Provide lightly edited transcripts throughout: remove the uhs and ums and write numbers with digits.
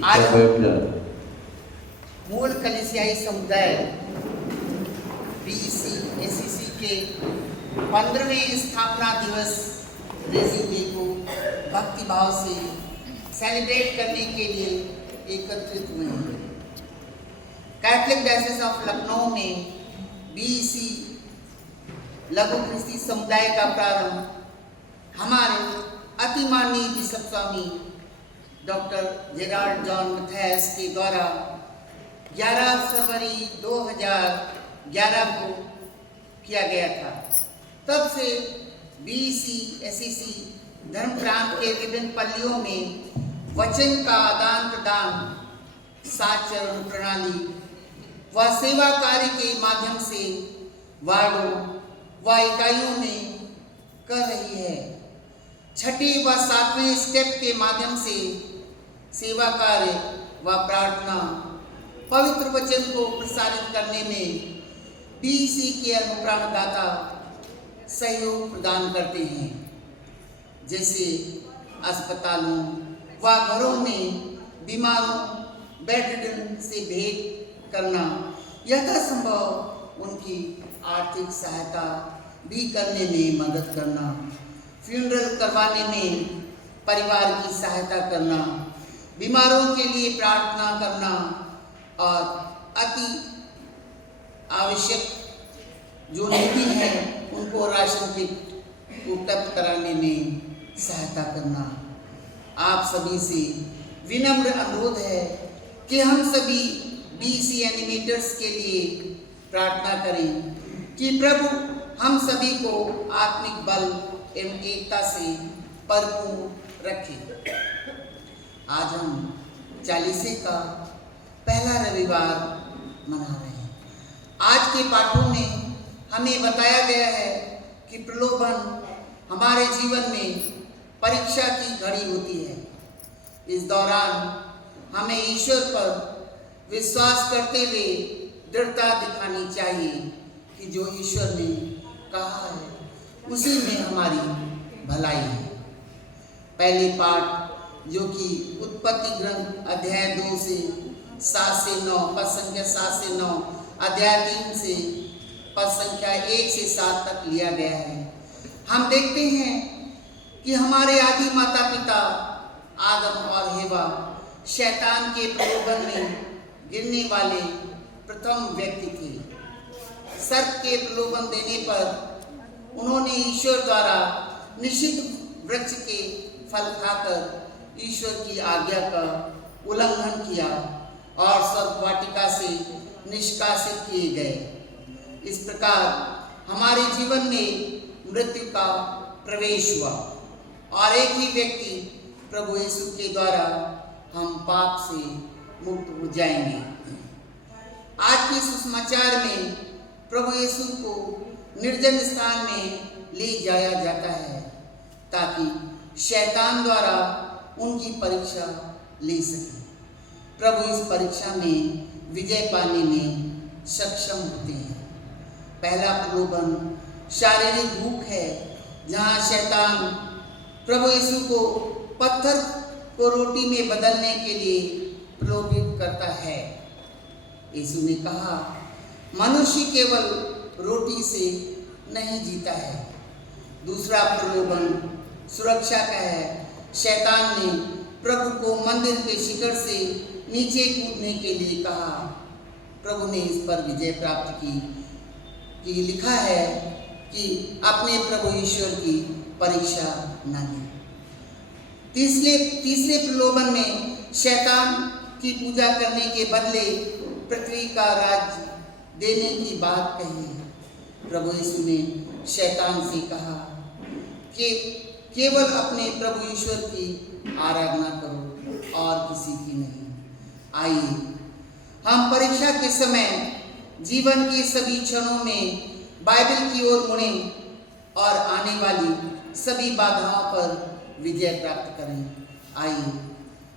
आज मूल कलीसियाई समुदाय बीईसी एसीसी के 15वें स्थापना दिवस रेजिंग डे को भक्ति भाव से सेलिब्रेट करने के लिए एकत्रित हुए हैं। कैथोलिक डायसिस ऑफ लखनऊ में बीईसी लघु ख्रिस्ती समुदाय का प्रारंभ हमारे अति माननीय बिशप स्वामी डॉक्टर जेराल्ड जॉन मैथ्यूस के द्वारा 11 फरवरी 2011 को किया गया था। तब से बीईसी एसीसी धर्म प्रांत के विभिन्न पल्लियों में वचन का आदान प्रदान, 7 चरण प्रणाली व सेवा कार्य के माध्यम से वार्डों व इकाइयों में कर रही है। 6ठे व 7वें स्टेप के माध्यम से सेवा कार्य व प्रार्थना, पवित्र वचन को प्रसारित करने में बीईसी के अनुप्राणदाता सहयोग प्रदान करते हैं, जैसे अस्पतालों व घरों में बीमारों बेडरिडन से भेंट करना, यथासंभव उनकी आर्थिक सहायता भी करने में मदद करना, फ्यूनरल करवाने में परिवार की सहायता करना, बीमारों के लिए प्रार्थना करना और अति आवश्यक जो निधि है उनको राशन किट उपलब्ध कराने में सहायता करना। आप सभी से विनम्र अनुरोध है कि हम सभी बीईसी एनिमेटर्स के लिए प्रार्थना करें कि प्रभु हम सभी को आत्मिक बल एवं एकता से भरपूर रखें। आज हम चालीसे का पहला रविवार मना रहे हैं। आज के पाठों में हमें बताया गया है कि प्रलोभन हमारे जीवन में परीक्षा की घड़ी होती है। इस दौरान हमें ईश्वर पर विश्वास करते हुए दृढ़ता दिखानी चाहिए कि जो ईश्वर ने कहा है उसी में हमारी भलाई है। पहले पाठ जो कि उत्पत्ति ग्रंथ अध्याय 2 से 7 से 9, पद संख्या 7 से 9, अध्याय 3 से पद संख्या 1 से 7 तक लिया गया है। हम देखते हैं कि हमारे आदि माता पिता आदम और हेवा शैतान के प्रलोभन में गिरने वाले प्रथम व्यक्ति थे। सर्प के प्रलोभन देने पर उन्होंने ईश्वर द्वारा निषिद्ध वृक्ष के फल खाकर ईश्वर की आज्ञा का उल्लंघन किया और सर्प वाटिका से निष्कासित किए गए। इस प्रकार हमारे जीवन में मृत्यु का प्रवेश हुआ और एक ही व्यक्ति प्रभु यीशु के द्वारा हम पाप से मुक्त हो जाएंगे। आज के सुसमाचार में प्रभु यीशु को निर्जन स्थान में ले जाया जाता है ताकि शैतान द्वारा उनकी परीक्षा ले सके। प्रभु इस परीक्षा में विजय पाने में सक्षम होते हैं। पहला प्रलोभन शारीरिक भूख है, जहाँ शैतान प्रभु यीशु को पत्थर को रोटी में बदलने के लिए प्रलोभित करता है। यीशु ने कहा, मनुष्य केवल रोटी से नहीं जीता है। दूसरा प्रलोभन सुरक्षा का है। शैतान ने प्रभु को मंदिर के शिखर से नीचे कूदने के लिए कहा। प्रभु ने इस पर विजय प्राप्त की कि लिखा है कि अपने प्रभु ईश्वर की परीक्षा न ली। तीसरे प्रलोभन में शैतान की पूजा करने के बदले पृथ्वी का राज्य देने की बात कही है। प्रभु यीशु ने शैतान से कहा कि केवल अपने प्रभु ईश्वर की आराधना करो और किसी की नहीं। आइए हम परीक्षा के समय जीवन के सभी क्षणों में बाइबल की ओर मुड़े और आने वाली सभी बाधाओं पर विजय प्राप्त करें। आइए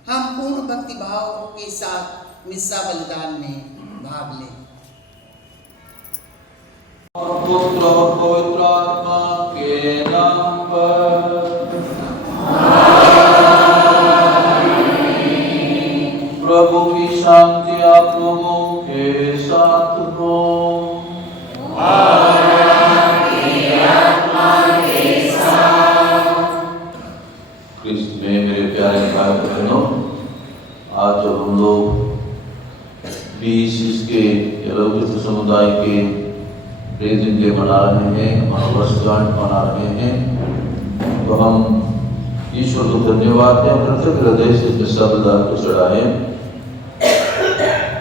हम पूर्ण भक्ति भाव के साथ मिस्सा बलिदान में भाग लें। पुत्र और पवित्र आत्मा के नाम पर प्रभु की शांति आप लोगों के साथ हो। क्रिस्त में मेरे प्यारे भाई बहनों, आज जब हम लोग 20 इसके अलौकिक समुदाय के प्रेजिंग डे मना रहे हैं और वर्षगांठ मना रहे हैं, तो हम ईश्वर को धन्यवाद दें और कृतज्ञ हृदय से मिस्सा बलिदान को चढ़ाएं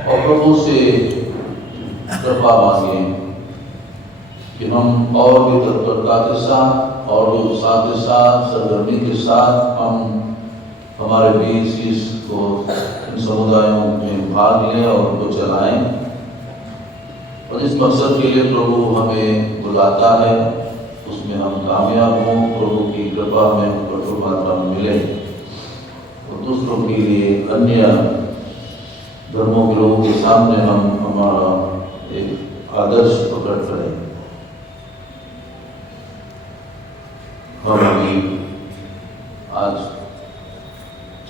और प्रभु से कृपा मांगे कि हम और भी तत्परता के साथ और भी उत्साह के साथ सरगर्मी के साथ हम हमारे 20 को इन समुदायों में भाग लें और उनको चलाएं। और इस मकसद के लिए प्रभु हमें बुलाता है, उसमें हम कामयाब हों, प्रभु की कृपा हमें कठोर मात्रा में मिले और दूसरों के लिए अन्य धर्मों के लोगों के सामने हम हमारा एक आदर्श प्रकट करें। हम अभी आज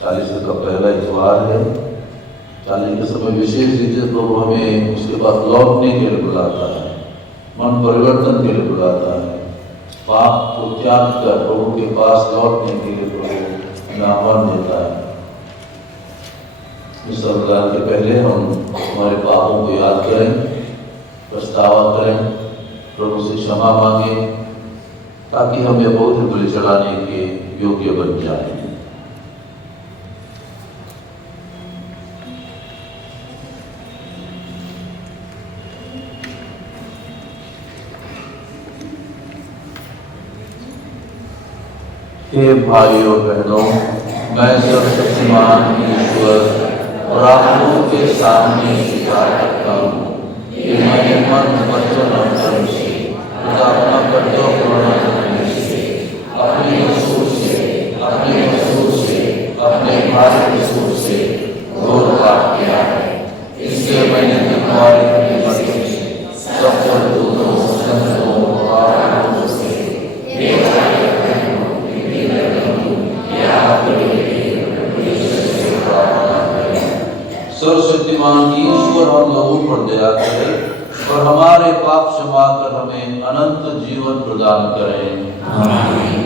40 का पहला इतवार है। 40 के समय विशेष रीति प्रभु हमें उसके बाद लौटने के लिए बुलाता है, मन परिवर्तन के लिए बुलाता है, पाप को त्याग कर प्रभु के पास लौटने के लिए प्रभु हमें आह्वान देता है। इस बलिदान के पहले हम हमारे पापों को याद करें, पछतावा करें, प्रभु से क्षमा मांगे ताकि हम यह पवित्र बलि चढ़ाने के योग्य बन जाएं। हे भाइयों बहनों, मैं सर्वशक्तिमान ईश्वर और आप लोगों के सामने स्वीकार करता हूँ कि मैंने मन वचन और कर्म से अपना कर्तव्य पूर्ण करने से, अपने कसूर से, अपने भारी कसूर से घोर पाप किया है। इसलिए मैंने तुम्हारे मध्य में सब दूतों, संतों और से सर्वशक्तिमान ईश्वर हम लोगों पर दया करे और हमारे पाप क्षमा कर हमें अनंत जीवन प्रदान करें। आमीन।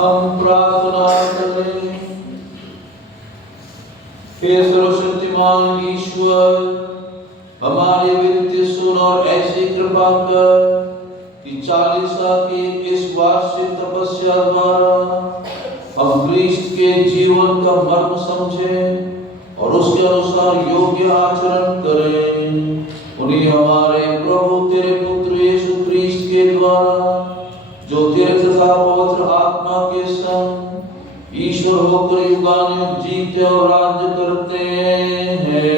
हम प्रार्थना करें। हे सर्वशक्तिमान ईश्वर, हमारे वित्तीय सुन और ऐसी कृपा कर कि 40 साल की इस वार्षिक तपस्या द्वारा हम क्रिस्ट के जीवन का मर्म समझें और उसके अनुसार योग्य आचरण करें। उन्हें हमारे प्रभु तेरे पुत्र यीशु क्रिस्ट के द्वारा, जो तेरे तथा पवित्र आत्मा के संग ईश्वर होकर युगानुयुग जीते और राज्य करते हैं।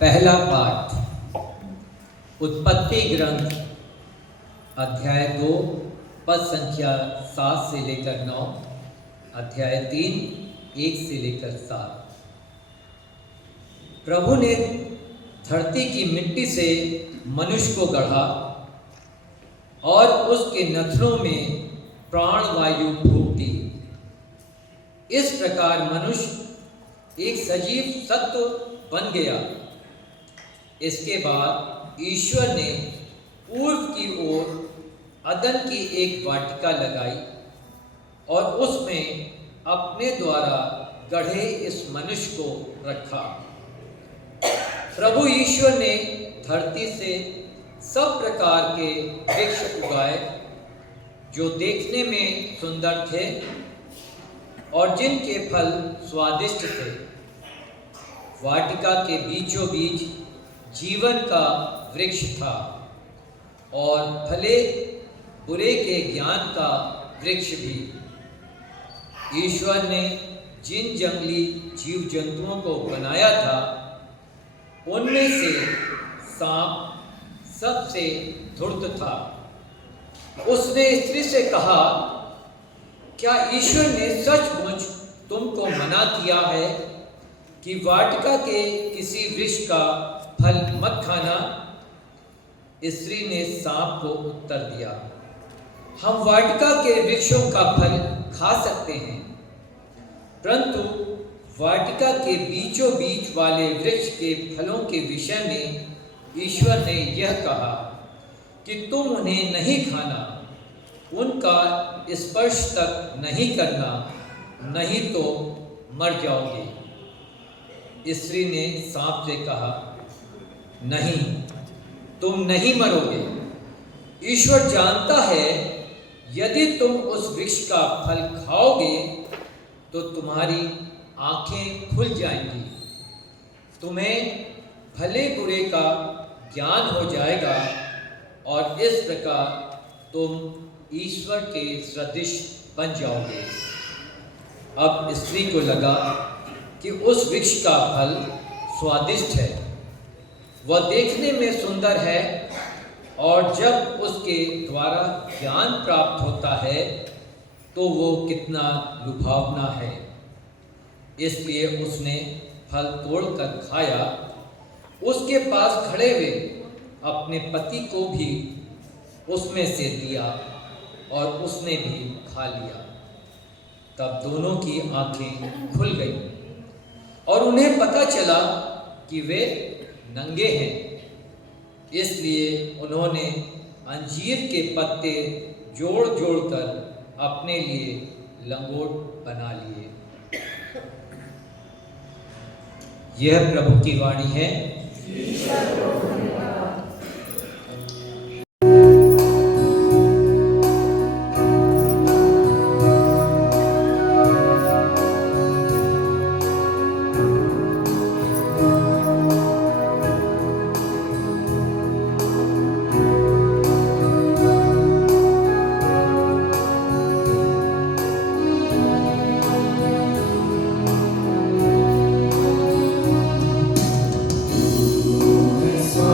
पहला पाठ उत्पत्ति ग्रंथ अध्याय 2 पद संख्या 7 से लेकर 9, अध्याय 3 1 से लेकर 7। प्रभु ने धरती की मिट्टी से मनुष्य को गढ़ा और उसके नथनों में प्राण वायु फूंक दी। इस प्रकार मनुष्य एक सजीव सत्व बन गया। इसके बाद ईश्वर ने पूर्व की ओर अदन की एक वाटिका लगाई और उसमें अपने द्वारा गढ़े इस मनुष्य को रखा। प्रभु ईश्वर ने धरती से सब प्रकार के वृक्ष उगाए जो देखने में सुंदर थे और जिनके फल स्वादिष्ट थे। वाटिका के बीचों बीच जीवन का वृक्ष था और भले बुरे के ज्ञान का वृक्ष भी। ईश्वर ने जिन जंगली जीव जंतुओं को बनाया था उनमें से सांप सबसे धूर्त था। उसने स्त्री से कहा, क्या ईश्वर ने सचमुच तुमको मना किया है कि वाटिका के किसी वृक्ष का फल मत खाना? स्त्री ने सांप को उत्तर दिया, हम वाटिका के वृक्षों का फल खा सकते हैं, परंतु वाटिका के बीचों बीच वाले वृक्ष के फलों के विषय में ईश्वर ने यह कहा कि तुम उन्हें नहीं खाना, उनका स्पर्श तक नहीं करना, नहीं तो मर जाओगे। स्त्री ने सांप से कहा, नहीं, तुम नहीं मरोगे। ईश्वर जानता है यदि तुम उस वृक्ष का फल खाओगे तो तुम्हारी आंखें खुल जाएंगी, तुम्हें भले बुरे का ज्ञान हो जाएगा और इस प्रकार तुम ईश्वर के सदृश बन जाओगे। अब स्त्री को लगा कि उस वृक्ष का फल स्वादिष्ट है, वह देखने में सुंदर है और जब उसके द्वारा ज्ञान प्राप्त होता है तो वो कितना लुभावना है। इसलिए उसने फल तोड़कर खाया, उसके पास खड़े हुए अपने पति को भी उसमें से दिया और उसने भी खा लिया। तब दोनों की आंखें खुल गईं और उन्हें पता चला कि वे नंगे हैं। इसलिए उन्होंने अंजीर के पत्ते जोड़ जोड़कर अपने लिए लंगोट बना लिए। यह प्रभु की वाणी है। So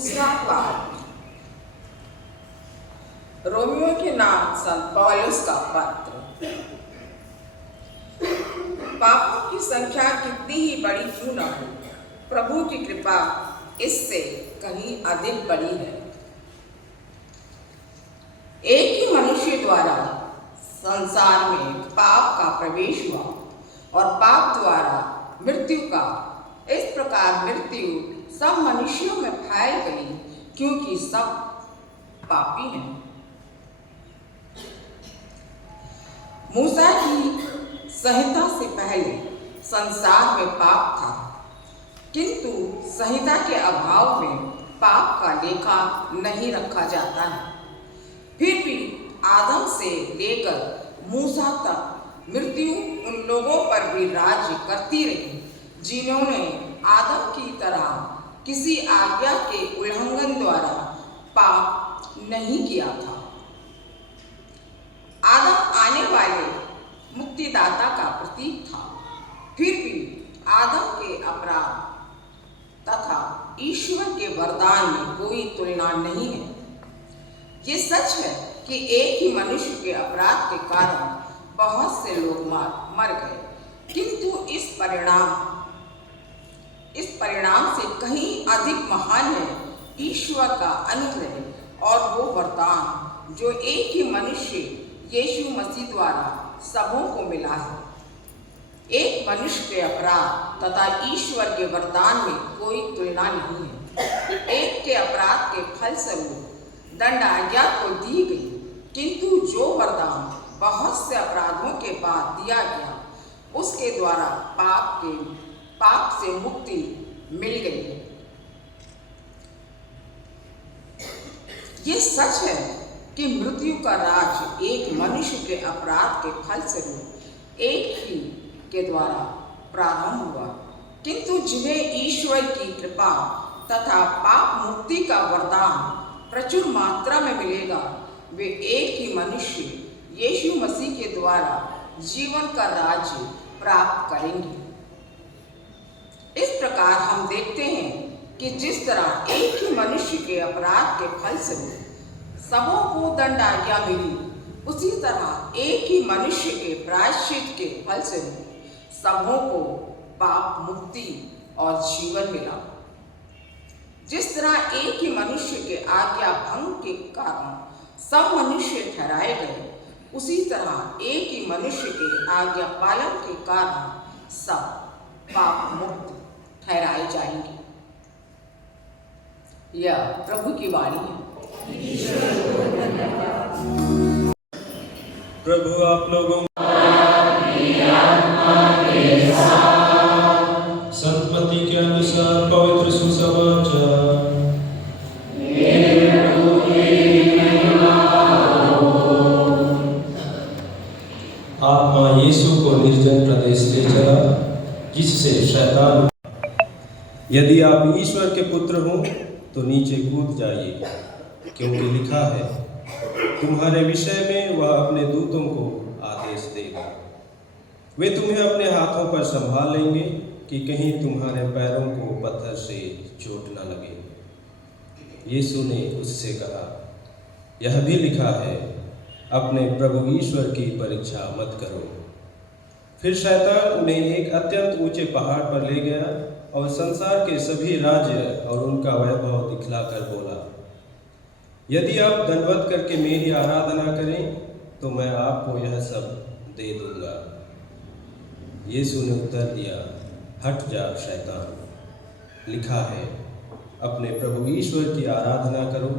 दूसरा पाठ रोमियो के नाम संत पौलुस का पत्र। पापों की संख्या कितनी ही बड़ी क्यों न हो, प्रभु की कृपा इससे कहीं अधिक बड़ी है। एक ही मनुष्य द्वारा संसार में पाप का प्रवेश हुआ और पाप द्वारा मृत्यु का, इस प्रकार मृत्यु सब मनुष्यों में फैल गई क्योंकि सब पापी हैं। मूसा की संहिता से पहले संसार में पाप था, किंतु संहिता के अभाव में पाप का लेखा नहीं रखा जाता है। फिर भी आदम से लेकर मूसा तक मृत्यु उन लोगों पर भी राज्य करती रही जिन्होंने आदम की तरह किसी आज्ञा के उल्लंघन द्वारा पाप नहीं किया था। आदम आने वाले मुक्तिदाता का प्रतीक था, फिर भी आदम के अपराध तथा ईश्वर के वरदान में कोई तुलना नहीं है। ये सच है कि एक ही मनुष्य के अपराध के कारण बहुत से लोग मर गए, किंतु इस परिणाम से कहीं अधिक महान है ईश्वर का अनुग्रह और वो वरदान जो एक ही मनुष्य यीशु मसीह द्वारा सबों को मिला है। एक मनुष्य के अपराध तथा ईश्वर के वरदान में कोई तुलना नहीं है। एक के अपराध के फलस्वरूप दंड आज्ञा को दी गई, किंतु जो वरदान बहुत से अपराधों के बाद दिया गया उसके द्वारा पाप से मुक्ति मिल गई। ये सच है कि मृत्यु का राज एक मनुष्य के अपराध के फलस्वरूप एक ही के द्वारा प्रारंभ हुआ, किंतु जिन्हें ईश्वर की कृपा तथा पाप मुक्ति का वरदान प्रचुर मात्रा में मिलेगा, वे एक ही मनुष्य यीशु मसीह के द्वारा जीवन का राज्य प्राप्त करेंगे। इस प्रकार हम देखते हैं कि जिस तरह एक ही मनुष्य के अपराध के फलस्वरूप सबों को दंड आज्ञा मिली, उसी तरह एक ही मनुष्य के प्रायश्चित के फलस्वरूप सबों को पाप मुक्ति और जीवन मिला। जिस तरह एक ही मनुष्य के आज्ञा भंग के कारण सब मनुष्य ठहराए गए, उसी तरह एक ही मनुष्य के आज्ञा पालन के कारण सब पाप मुक्त ठहराए जाएंगे। यह प्रभु की वाणी है। प्रभु आप लोगों संतमती के अनुसार पवित्र सुसमाचार। आत्मा यीशु को निर्जन प्रदेश ले चला, जिससे शैतान, यदि आप ईश्वर के पुत्र हो तो नीचे कूद जाइए, क्योंकि लिखा है, तुम्हारे विषय में वह अपने दूतों को आदेश देगा, वे तुम्हें अपने हाथों पर संभाल लेंगे कि कहीं तुम्हारे पैरों को पत्थर से चोट न लगे। यीशु ने उससे कहा, यह भी लिखा है, अपने प्रभु ईश्वर की परीक्षा मत करो। फिर शैतान उन्हें एक अत्यंत ऊंचे पहाड़ पर ले गया और संसार के सभी राज्य और उनका वैभव दिखलाकर बोला, यदि आप दंडवत करके मेरी आराधना करें तो मैं आपको यह सब दे दूंगा। यीशु ने उत्तर दिया, हट जा शैतान, लिखा है, अपने प्रभु ईश्वर की आराधना करो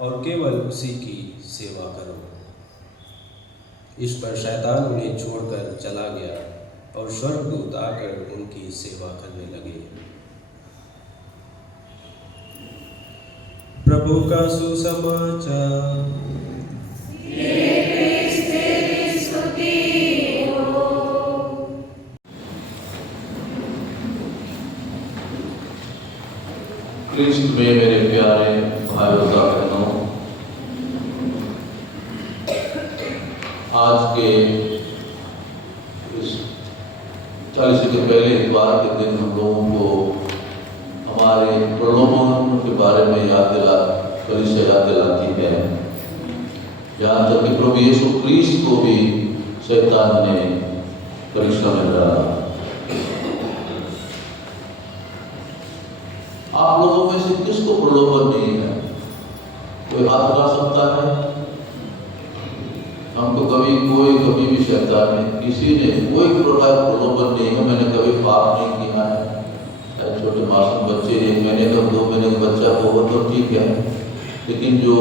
और केवल उसी की सेवा करो। इस पर शैतान उन्हें छोड़कर चला गया और स्वर्गदूत आकर उनकी सेवा करने लगे। प्रभु का सुसमाचार। क्रिस्त में मेरे प्यारे भाइयों बहनों, आज के इस 40 के पहले इतवार के दिन हम लोगों को हमारे हमारे प्रलोभन के बारे में याद दिलाती है। यहाँ तक कि प्रभु यीशु क्रिस्ट को भी शैतान ने परीक्षा में डाला। आप लोगों में से किसको प्रलोभन नहीं है? कोई हाथ उठा सकता है? हमको कभी भी शैतान ने किसी ने कोई प्रकार प्रलोभन नहीं है। मैंने कभी पाप नहीं किया है। छोटे मासूम बच्चे 1 महीने का 2 महीने का बच्चा को वो तो ठीक है, लेकिन जो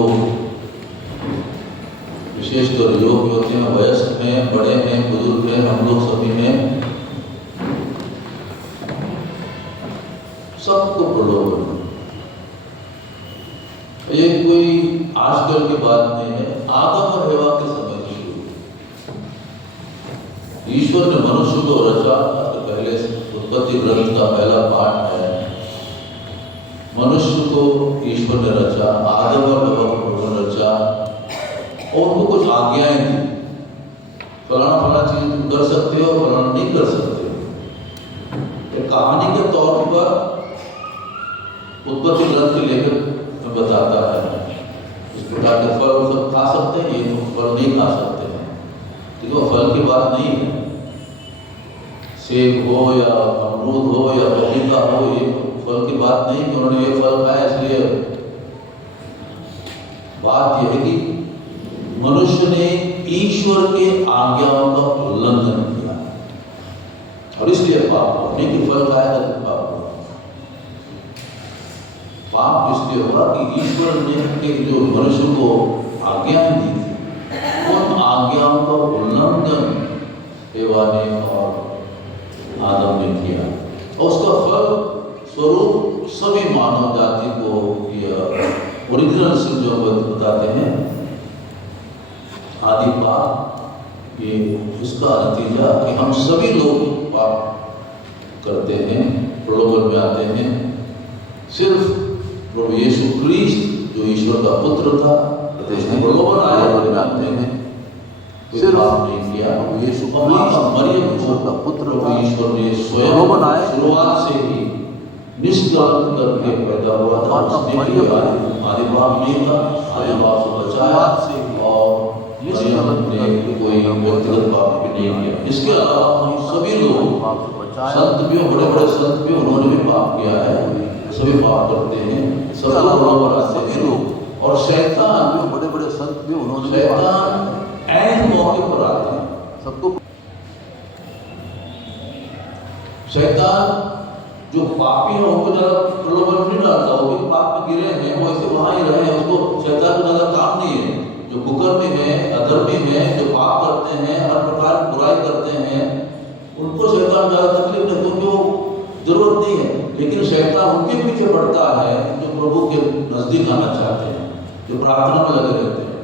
विशेषकर योग होते हैं, वयस्क हैं, बड़े हैं, बुजुर्ग हैं, हम लोग सभी हैं, सबको प्रलोभन। ये कोई आजकल की बात नहीं है, आदम और हवा के समय से शुरू। ईश्वर ने मनुष्य को रचा। पहले उत्पत्ति ग्रंथ का पहला पाठ है, मनुष्य को ईश्वर ने रचा, आदम और हवा को रचा और उनको कुछ आज्ञाएं दी। फलाना चीज तुम कर सकते हो, फलाना नहीं कर सकते। कहानी के तौर पर उत्पत्ति ग्रंथ के लेकर बताता है इस प्रकार के फल सब खा सकते हैं, ये फल नहीं खा सकते हैं। ठीक है, फल की बात नहीं है। सेब हो या अमरूद हो या पपीता हो, ये फल की बात नहीं कि उन्होंने ये फल खाया इसलिए। बात यह है कि मनुष्य ने ईश्वर के आज्ञाओं का उल्लंघन किया और इसलिए पाप हुआ। नहीं कि फल खाया तो पाप हुआ। पाप इसलिए हुआ कि ईश्वर ने जो मनुष्य को आज्ञाएं दी थी, उन आज्ञाओं का उल्लंघन हवा ने और आदम ने किया और उसका फल स्वरूप सभी मानव जाति को यह ओरिजिनल सिन जो बताते हैं आदि पाप, ये इसका नतीजा कि हम सभी लोग पाप करते हैं, प्रलोभन में आते हैं। सिर्फ प्रभु यीशु क्रिस्ट जो ईश्वर का पुत्र था, प्रलोभन आए और जानते हैं, सिर्फ पाप नहीं किया। यीशु का मरियम ईश्वर का पुत्र था, ईश्वर ने स्वयं शुरुआत से ही निष्कलंक करके पैदा हुआ था। आदि पाप नहीं था, आदि पाप से बचाया और मरियम ने कोई व्यक्तिगत पाप भी नहीं किया। इसके अलावा हम सभी लोग संत भी, बड़े बड़े संत भी, उन्होंने भी पाप किया है। सभी पाप करते हैं, सब लोग आते हैं लोग। और शैतान, बड़े बड़े संत भी, उन्होंने शैतान ऐन मौके पर आते हैं सबको। शैतान जो पापी है उनको ज्यादा प्रलोभन नहीं डालता। वो भी पाप में गिरे हैं, वो ऐसे वहां ही रहे, उसको शैतान को ज्यादा काम नहीं है। जो कुकर्मी है, अधर्मी है, जो पाप करते हैं, हर प्रकार की बुराई करते हैं, उनको शैतान ज्यादा तकलीफ नहीं, उनको जरूरत नहीं है। लेकिन शैतान उनके पीछे पड़ता है जो प्रभु के नजदीक आना चाहते हैं, जो प्रार्थना में लगे रहते हैं,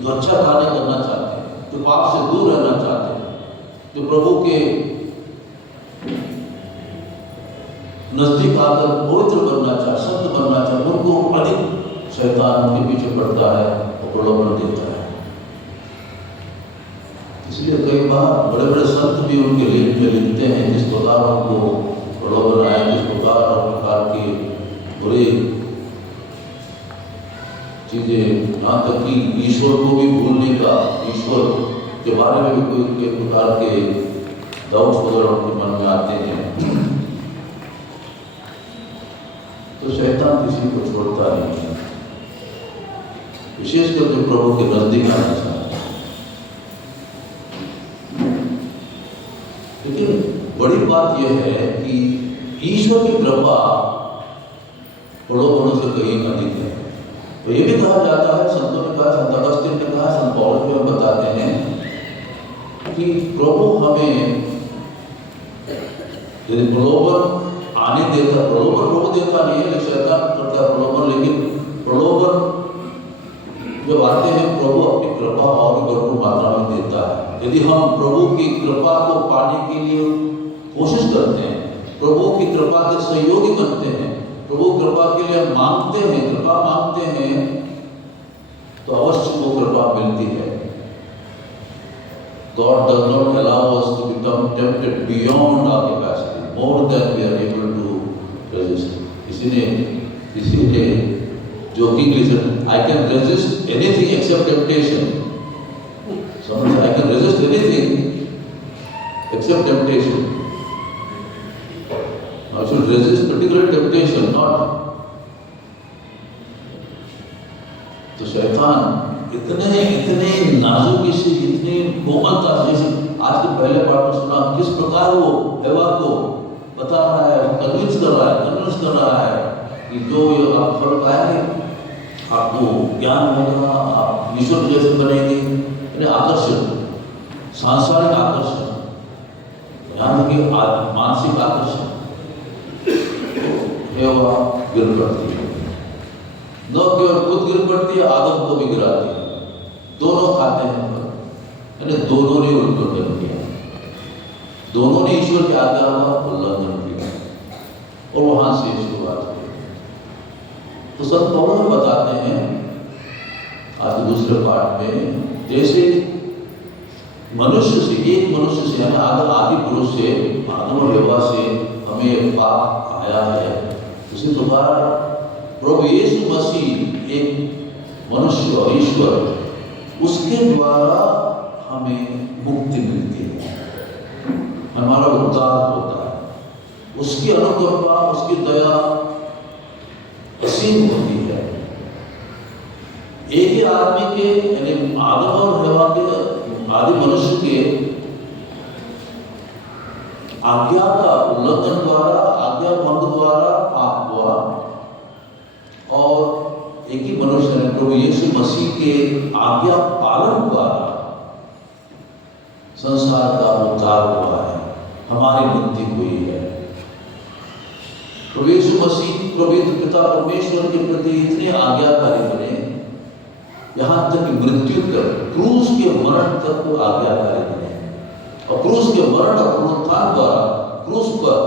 जो अच्छा कार्य करना चाहते हैं, जो पाप से दूर रहना चाहते हैं, जो प्रभु के नजदीक आकर पवित्र बनना चाहे, संत बनना चाहे, उनको अधिक शैतान उनके पीछे पड़ता है और प्रलोभन देता है। इसलिए कई बार बड़े बड़े संत भी उनके लेख में लिखते हैं जिस प्रकार उनको प्रलोभन आए, जिस प्रकार की बुरी चीजें, यहाँ तक कि ईश्वर को भी भूलने का, ईश्वर के बारे में भी कोई एक प्रकार के डाउट्स वगैरह उनके मन में आते हैं। तो शैतान किसी को छोड़ता नहीं है, विशेषकर जो प्रभु के नजदीक आना चाहता है। लेकिन बड़ी बात यह है कि ईश्वर की कृपा प्रलोभनों से कहीं अधिक है। तो ये भी कहा जाता है, संतों ने कहा, संत अगस्तीन ने कहा, संत पौलुस भी हम बताते हैं कि प्रभु हमें यदि प्रलोभन आने देता, प्रलोभन प्रभु देता नहीं है, शैतान करता प्रलोभन, लेकिन प्रलोभन जब आते हैं प्रभु अपनी कृपा और भी भरपूर मात्रा में देता है। यदि हम प्रभु की कृपा को पाने के लिए कोशिश करते हैं, प्रभु की कृपा के सहयोगी बनते हैं, प्रभु कृपा के लिए मांगते हैं, कृपा मांगते हैं, तो अवश्य वो कृपा मिलती है। God does not allow us to become tempted beyond our capacity, more than we are able to resist. किसी ने joking listen, I can resist anything except temptation. समझ, I can resist anything except temptation. I should resist particular temptation, not। तो शैतान इतने नाजुकी से, इतनी कोमलता से, आज के पहले पाठ में सुना किस प्रकार वो एवा को बता रहा है, कन्विंस कर रहा है कि जो ये आप फल पाएंगे आपको ज्ञान होगा, आप ईश्वर जैसे बनेंगे। आकर्षण, सांसारिक आकर्षण, यहाँ तक कि मानसिक आकर्षण। एवा गिर पड़ती है, न केवल खुद गिर पड़ती है, आदम को भी गिराती है। दोनों खाते हैं फल, यानी दोनों ने उल्लंघन किया, दोनों ने ईश्वर की आज्ञा का उल्लंघन किया और वहां से शुरुआत हुई। तो संत पौलुस बताते हैं आज दूसरे पाठ में, जैसे मनुष्य से, एक मनुष्य से, यानी आदि पुरुष से, आदम और हव्वा से हमें पाप आया है, उसी प्रकार प्रभु यीशु मसीह एक मनुष्य और ईश्वर, उसके द्वारा हमें मुक्ति मिलती है, हमारा उद्धार होता है। उसकी अनुकंपा, उसकी दया असीम होती है। एक ही आदमी के, यानी आदम और हव्वा के, आदि मनुष्य के आज्ञा का उल्लंघन द्वारा, आज्ञा भंग द्वारा पाप हुआ, और एक ही मनुष्य ने प्रभु यीशु मसीह के आज्ञा पालन द्वारा संसार का उद्धार हुआ है, हमारी मुक्ति हुई है। प्रभु यीशु मसीह पवित्र पिता परमेश्वर के प्रति इतने आज्ञाकारी बने, यहाँ तक कि मृत्यु तक, क्रूस के मरण तक वो आज्ञाकारी बने। और क्रूस के मरण और पुनरुत्थान द्वारा, क्रूस पर,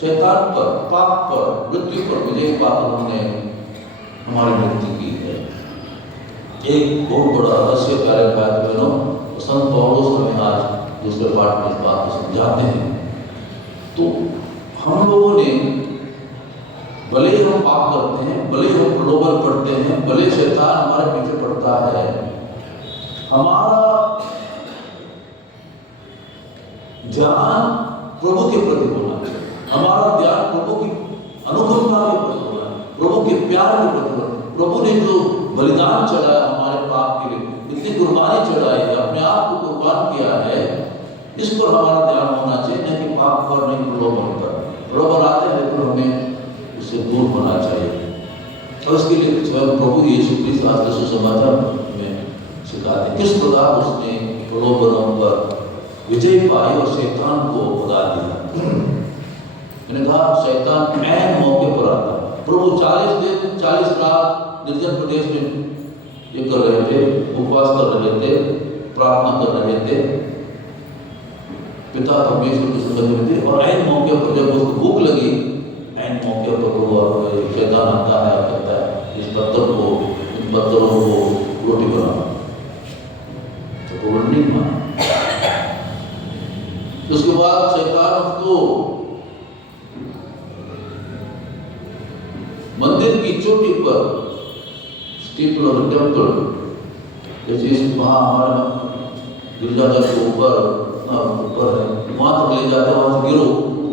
शैतान पर, पाप पर, मृत्यु पर विजय पाकर उन्होंने हमारी मुक्ति की है। एक बहुत बड़ा रहस्य कार्य भाई बहनों, संत पौलुस हमें आज दूसरे पाठ में इस बात को समझाते हैं। तो हम लोगों ने, भले हम पाप करते हैं, भले हम प्रलोभन पड़ते हैं, भले शैतान हमारे पीछे पड़ता है, हमारा ध्यान प्रभु के प्रति होना चाहिए, हमारा ध्यान प्रभु की अनुकंपा के प्रति होना, प्रभु के प्यार के प्रति होना। प्रभु ने जो बलिदान चढ़ाया हमारे पाप के लिए, इतनी कुर्बानी चढ़ाई है, अपने आप को कुर्बान किया है, इस पर हमारा ध्यान होना चाहिए, न कि पाप पर, नहीं प्रलोभन पर। प्रलोभन आते हैं तो हमें उससे दूर होना चाहिए। और उसके लिए स्वयं प्रभु यीशु क्रिस्त आज के सुसमाचार में सिखाते हैं किस प्रकार उसने प्रलोभनों पर विजय पाई और शैतान को भगा दिया। मैंने कहा शैतान ऐन मौके पर आता। प्रभु 40 दिन 40 रात निर्जन प्रदेश में ये कर रहे थे, उपवास कर रहे थे, प्रार्थना कर रहे थे, पिता परमेश्वर की संगत में थे। और ऐन मौके पर जब उसको भूख लगी, ऐन मौके पर प्रभु शैतान आता है, कहता है इस पत्थर को, इन पत्थरों को रोटी बनाओ। तो प्रभु नहीं माना। उसके बाद शैतान उसको मंदिर की चोटी पर, स्टीपल ऑफ द टेम्पल, जैसे वहाँ हमारे गिरजाघर के ऊपर है, वहाँ तक ले जाते हैं, वहाँ से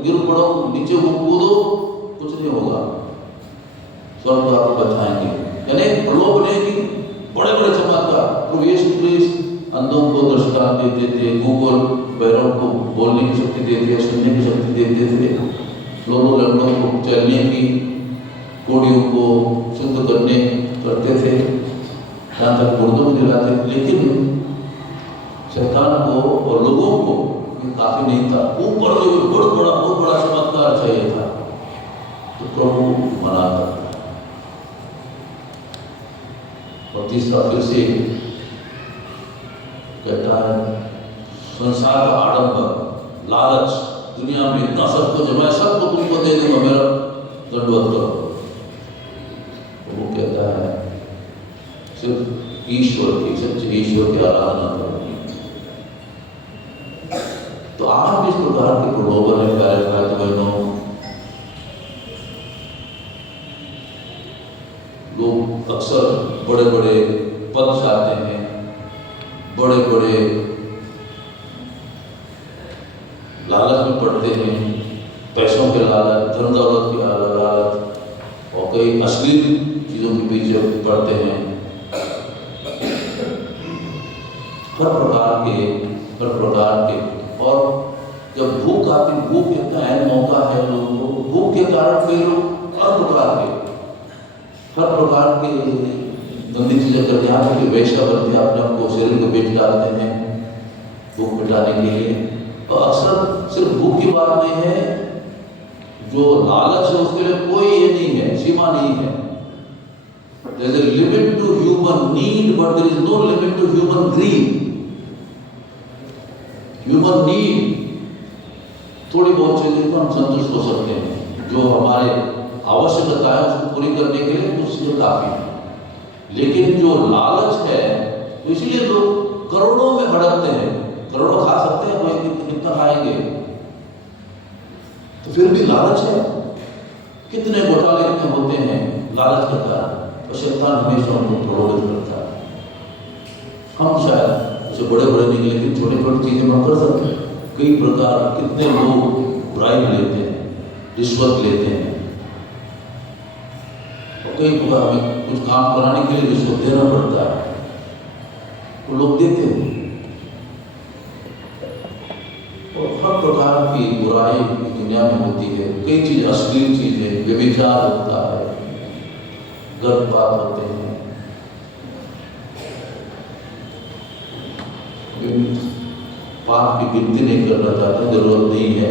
गिरो पड़ो, नीचे कूदो, कुछ नहीं होगा, स्वर्ग आपको बचाएंगे। यानी प्रलोभन है कि बड़े बड़े चमत्कार, प्रभु यीशु क्रिस्त अंधों को दृष्टांत देते थे, गूगल बैरों को बोलने की शक्ति देते थे, सुनने की शक्ति देते थे, लोगों लड़कों को चलने की, कोड़ियों को शुद्ध करते थे, जहाँ तक मुर्दों को दिलाते थे। लेकिन शैतान को और लोगों को काफी नहीं था, ऊपर जो बहुत बड़ा चमत्कार चाहिए था, तो प्रभु मना करता। और तीसरा फिर से कहता है संसार का आडंबर, लालच, दुनिया में इतना सब कुछ, मैं सबको तुमको दे दूंगा, मेरा दंडवत करो। वो कहता है सिर्फ ईश्वर की, सच्चे ईश्वर की आराधना करो। तो आप इस प्रकार के प्रलोभन है प्यारे भाई बहनों, अक्सर बड़े बड़े पद चाहते हैं, बड़े बड़े लालच में पड़ते हैं, पैसों के लालच, धन दौलत की लालच, और कई अश्लील चीज़ों के पीछे पड़ते हैं। हर प्रकार के और जब भूख आती, भूख इतना अहम मौका है लोगों को, भूख के कारण कई लोग हर प्रकार के गंदी चीजें करते हैं। यहाँ वैश्या बनते हैं, अपने आपको शरीर को बेच डालते हैं भूख मिटाने के लिए। तो अक्सर सिर्फ भूख की बात नहीं है, जो लालच है उसके लिए कोई ये नहीं है, सीमा नहीं है। There is a limit to human need, but there is no limit to human greed. Human need थोड़ी बहुत चीजें तो हम संतुष्ट हो सकते हैं, जो हमारे आवश्यकता है उसको पूरी करने के लिए तो उससे काफी है। लेकिन जो लालच है, तो इसलिए लोग करोड़ों में भड़कते हैं। करोड़ों खा सकते हैं, कोई कितना खाएंगे, तो फिर भी लालच है। कितने घोटाले इतने होते हैं लालच के कारण, और शैतान हमेशा उनको प्रलोभित करता है। हम शायद उसे बड़े बड़े नहीं, लेकिन छोटे छोटे चीजें हम कर सकते हैं। कई प्रकार कितने लोग बुराई लेते हैं, रिश्वत लेते हैं, और कई प्रकार हमें कुछ काम कराने के लिए रिश्वत देना पड़ता है, वो लोग देते हैं। और हर प्रकार की बुराई दुनिया में होती है। कई चीज अश्लील चीजें, व्यभिचार होता है, गर्भपात होते हैं, पाप की गिनती नहीं करना चाहता, जरूरत नहीं है।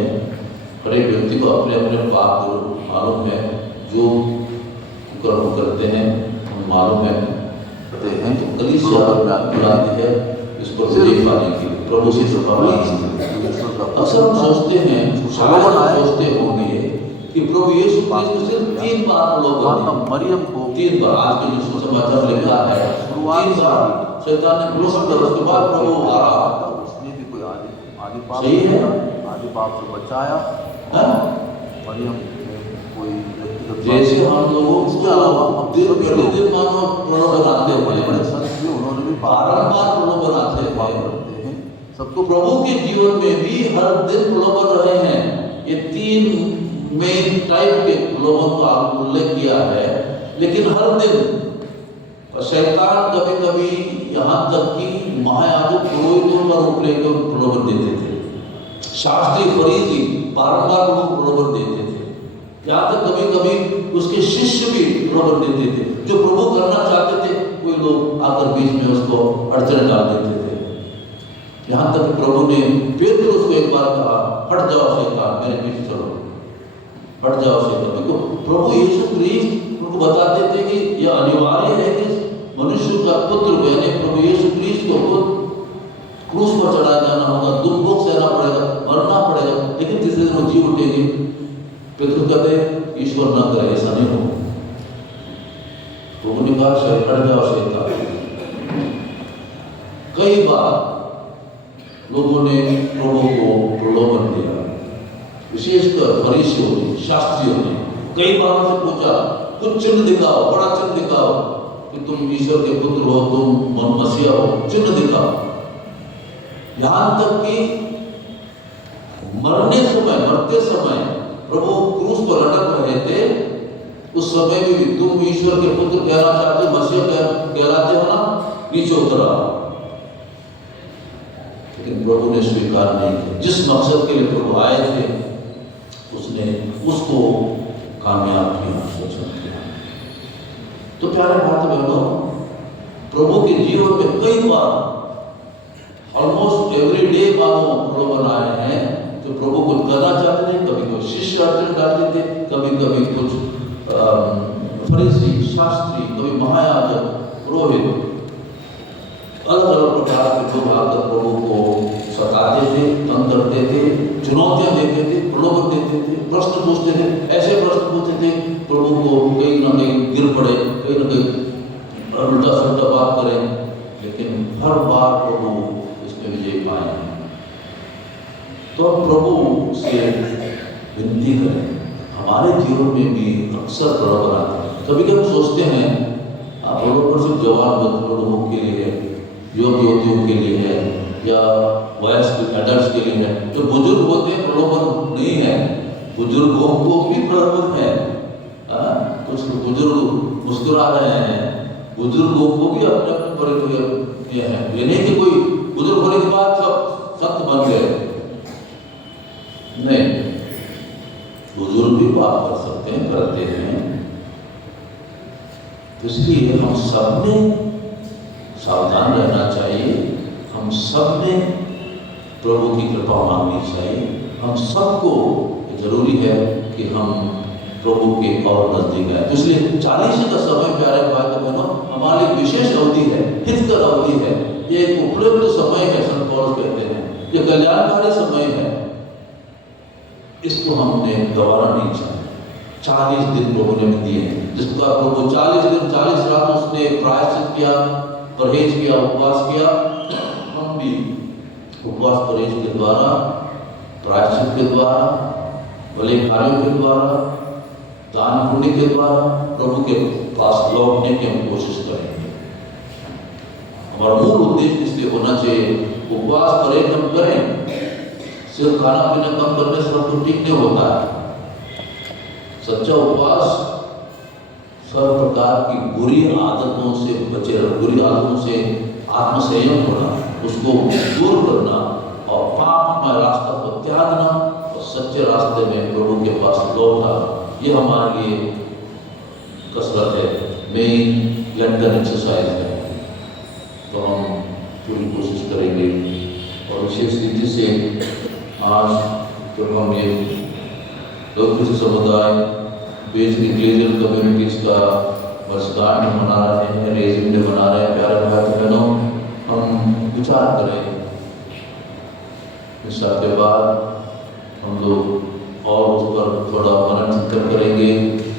हर एक व्यक्ति को अपने अपने पाप मालूम है, जो कर्म करते हैं मालूम है, कहते हैं कि कलीसिया बुलाती है इस पर देख पाने की, प्रभु से अक्सर हम सोचते हैं, सोचते होंगे कि प्रभु यीशु क्रिस्त सिर्फ 3 बार लोग मरियम को 3 बार, आज के जो समाचार लिखा है 3 बार शैतान ने क्रूस पर, उसके बाद प्रभु आ रहा, उसने भी कोई आदि पाप सही है, आदि पाप से बचाया। मरियम कोई जैसे हम लोगों उसके अलावा दिन मानो प्रलोभन आते हैं, उन्होंने भी बारंबार प्रलोभन आते हैं सबको। प्रभु के जीवन में भी हर दिन प्रलोभन रहे हैं। ये 3 मेन टाइप के प्रलोभन का उल्लेख किया है, लेकिन हर दिन शैतान कभी कभी यहाँ तक कि महायाजक पुरोहितों का रूप लेकर प्रलोभन देते थे, शास्त्री फरीसी बारंबार उनको प्रलोभन देते थे। यहाँ तक कभी कभी उसके शिष्य भी प्रलोभन देते थे, जो प्रभु करना चाहते थे कोई लोग आकर बीच में उसको अड़चन डाल देते थे। यहाँ तक प्रभु ने पेतरुस को एक बार कहा, हट जाओ शैतान, मेरे पीछे चलो, हट जाओ शैतान। देखो प्रभु यीशु क्रिस्त उनको बताते थे कि यह अनिवार्य है कि मनुष्य का पुत्र को, यानी प्रभु यीशु क्रिस्त को खुद क्रूस पर चढ़ाया जाना होगा, दुख भोग सहना पड़ेगा, मरना पड़ेगा, लेकिन तीसरे दिन वो जी उठेगी। पेतरुस कहते ईश्वर न करे ऐसा नहीं हो। प्रभु ने कहा हट जाओ शैतान। कई बार लोगों ने प्रभु को प्रलोभन दिया, विशेषकर फरीसियों ने, शास्त्रियों ने कई बार उनसे पूछा, कुछ चिन्ह दिखाओ, बड़ा चिन्ह दिखाओ कि तुम ईश्वर के पुत्र हो, तुम मसीहा हो, चिन्ह दिखाओ। यहां तक कि मरते समय प्रभु क्रूस पर लटक रहे थे, उस समय भी तुम ईश्वर के पुत्र कहना चाहते, मसीहा कहलाते हो ना, नीचे उतरा। लेकिन प्रभु ने स्वीकार नहीं किया। जिस मकसद के लिए प्रभु आए थे उसने उसको कामयाब किया, सफल किया। तो प्यारे भाई बहनों, प्रभु के जीवन में कई बार ऑलमोस्ट एवरी डे मानो प्रलोभन आए हैं, तो प्रभु कुछ करना चाहते थे, कभी कोई शिष्य अड़चन डालते थे, कभी कभी कुछ फरीसी, शास्त्री, कभी महायाजक, पुरोहित, अलग अलग प्रकार के लोग आकर प्रभु को सताते थे, तंग करते थे, चुनौतियां देते थे, प्रलोभन देते थे, प्रश्न पूछते थे, ऐसे प्रश्न पूछते थे प्रभु को कहीं ना कहीं गिर पड़े, कहीं ना कहीं उल्टा सुल्टा बात करें, लेकिन हर बार प्रभु इसमें विजय पाए। तो प्रभु से विनती करें, हमारे जीवन में भी अक्सर प्रलोभन आता है। कभी कभी सोचते हैं प्रलोभन सिर्फ जवान लोगों के लिए है, युवक युवतियों के लिए है, या वयस्क एडल्ट के लिए है। जो बुजुर्ग होते हैं प्रलोभन नहीं है, बुजुर्गों को भी प्रलोभन है। कुछ बुजुर्ग मुस्कुरा रहे हैं, बुजुर्गों को भी अपने अपने बड़े ये है। ये नहीं कि कोई बुजुर्ग होने के बाद सब संत बन गए, नहीं, बुजुर्ग भी बात कर सकते हैं, करते हैं। इसलिए हम सब ने सावधान रहना चाहिए, हम सब ने प्रभु की कृपा मांगनी चाहिए। हम सबको जरूरी है कि हम प्रभु के और नजदीक आए। तो इसलिए 40 का समय, प्यारे भाई बहनों, हमारी विशेष अवधि है, हितकर अवधि है। ये एक उपलब्ध समय है, संत पौलुस कहते हैं, ये कल्याणकारी समय है। इसको हमने गंवाना नहीं चाहिए। 40 दिन प्रभु ने दिए, जिसका प्रभु 40 दिन 40 रात उसने प्रायश्चित किया, परहेज किया, उपवास किया। हम भी उपवास परहेज के द्वारा, प्रायश्चित के द्वारा, भले कार्यों के द्वारा, दान पुण्य के द्वारा प्रभु के पास लौटने की हम कोशिश करेंगे। हमारा मूल उद्देश्य इसलिए होना चाहिए, उपवास परहेज हम करें, सिर्फ खाना पीना कम करने से हम तो ठीक नहीं होता है। सच्चा उपवास सब प्रकार की बुरी आदतों से बचे रहना, बुरी आदतों से आत्मसंयम होना, उसको दूर करना और पापमय रास्ता को त्यागना और सच्चे रास्ते में प्रभु के पास लौटना, ये हमारे लिए कसरत है, मेन लंडन एक्सरसाइज है। तो हम पूरी कोशिश करेंगे। और विशेष रीति से आज जब हम ये लोग समुदाय बेस्ड इक्लेसियल कम्युनिटीज का वर्षगांठ मना रहे हैं, रेजिंग डे मना रहे हैं, प्यारे भाई बहनों, हम विचार करें। इस के बाद हम लोग और उस पर थोड़ा मनन चिंतन करेंगे,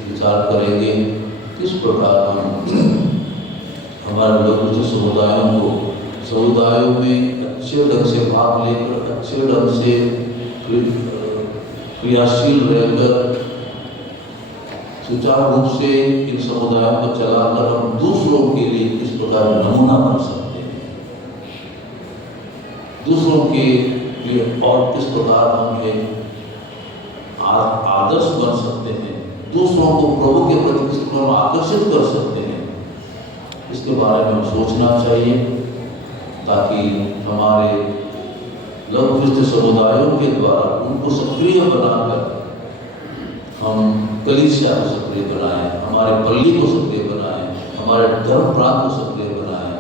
विचार करेंगे किस प्रकार हम हमारे लोग समुदायों में अच्छे ढंग से भाग लेकर, अच्छे ढंग से क्रियाशील रहकर, सुचारू रूप से इन समुदायों को चलाकर हम दूसरों के लिए किस प्रकार नमूना बन सकते हैं, दूसरों के लिए और किस प्रकार हम एक आदर्श बन सकते हैं, दूसरों को प्रभु के प्रति किस प्रकार आकर्षित कर सकते हैं, इसके बारे में हम सोचना चाहिए, ताकि हमारे लघु समुदायों के द्वारा उनको सक्रिय बनाकर हम कलीसिया को सक्रिय बनाएं, हमारे पल्ली को सक्रिय बनाएं, हमारे धर्म प्रांत को सक्रिय बनाएं।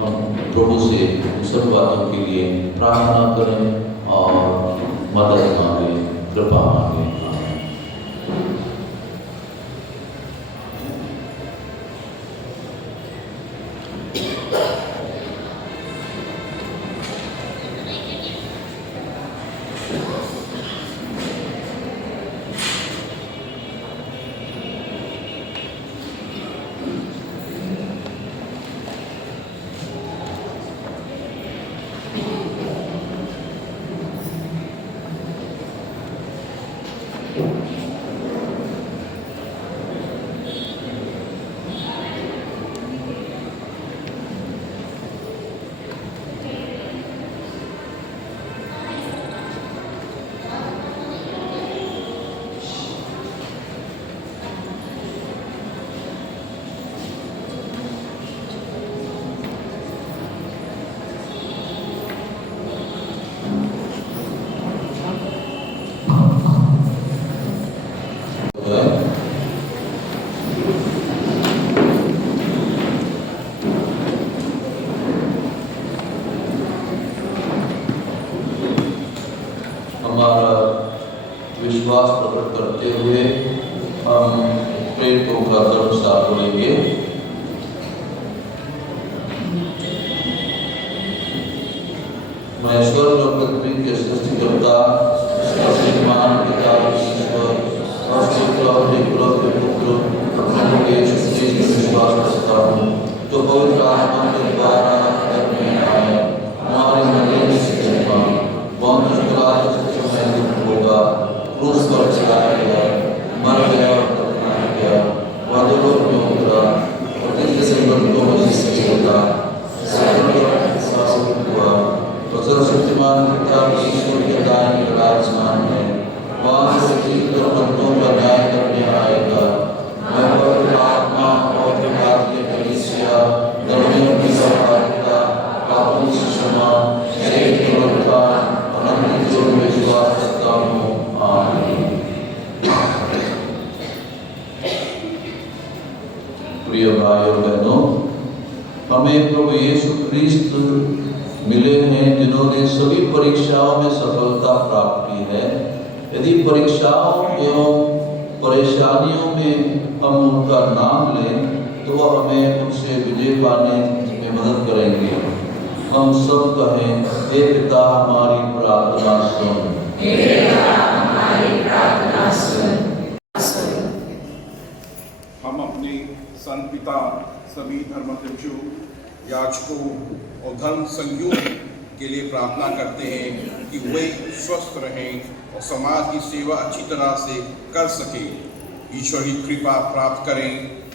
हम प्रभु से उन सब बातों के लिए प्रार्थना करें और मदद मांगे, कृपा मांगे। हमारा विश्वास प्रकट करते हुए हम प्रेरितों का धर्म साथ लेंगे। मैं स्वर्ग और पृथ्वी के सृष्टिकर्ता सर्वशक्तिमान पिता ईश्वर और के पुत्र प्रभु यीशु मसीह में विश्वास करता हूँ, जो पवित्र आत्मा के द्वारा अपने आए, हमारे मरने से जन्मा, बहुत होगा, क्रूस पर चढ़ाया गया, मर गया और दफनाया गया, पिता ईश्वर के दाहिने विराजमान है, वहाँ से जीवित और मरदों का न्याय करने आएगा। मैं पवित्र आत्मा और विभाग के कलीसिया, धर्मियों की सहभागिता, पापों की क्षमा, शरीर के उत्थान और अनंत जीवन में विश्वास करता हूँ। आमीन। प्रिय भाई और बहनों, हमें प्रभु यीशु क्रिस्त मिले हैं जिन्होंने सभी परीक्षाओं में सफलता प्राप्त की है। यदि परीक्षाओं एवं परेशानियों में हम उनका नाम लें तो वह हमें उनसे विजय पाने में मदद करेंगे। हम सब कहें, हे पिता हमारी प्रार्थना सुन। हे पिता हमारी प्रार्थना सुन। हम अपने संत पिता, सभी धर्मपितरों, याजकों और धर्म संघियों के लिए प्रार्थना करते हैं कि वे स्वस्थ रहें और समाज की सेवा अच्छी तरह से कर सकें। ईश्वर की कृपा प्राप्त करें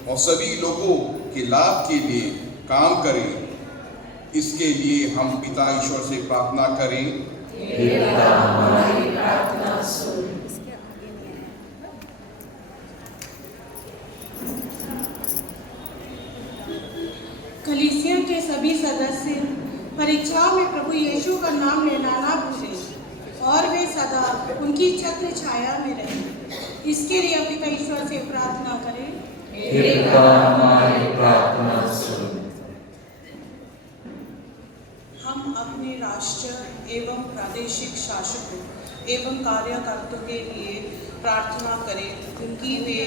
और सभी लोगों के लाभ के लिए काम करें। इसके लिए हम पिता ईश्वर से प्रार्थना करें। हे पिता हमारी प्रार्थना सुन। कलीसिया के सभी सदस्य परीक्षाओं में प्रभु यीशु का नाम लेना ना भूलें और वे सदा उनकी छत्र छाया में रहें। इसके लिए पिता ईश्वर से प्रार्थना करें। हे पिता हमारी प्रार्थना सुन। हम अपने राष्ट्र एवं प्रादेशिक शासकों एवं कार्यकर्ताओं के लिए प्रार्थना करें क्योंकि वे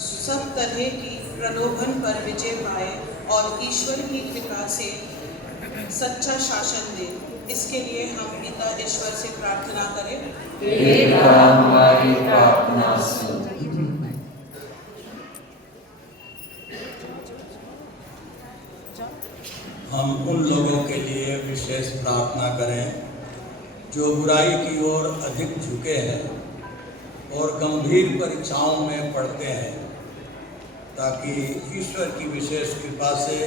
सब तरह की प्रलोभन पर विजय पाए और ईश्वर की कृपा से सच्चा शासन दे। इसके लिए हम पिता ईश्वर से प्रार्थना करें। हे पिता हमारी प्रार्थना सुन। हम उन लोगों के लिए विशेष प्रार्थना करें जो बुराई की ओर अधिक झुके हैं और गंभीर परीक्षाओं में पड़ते हैं, ताकि ईश्वर की विशेष कृपा से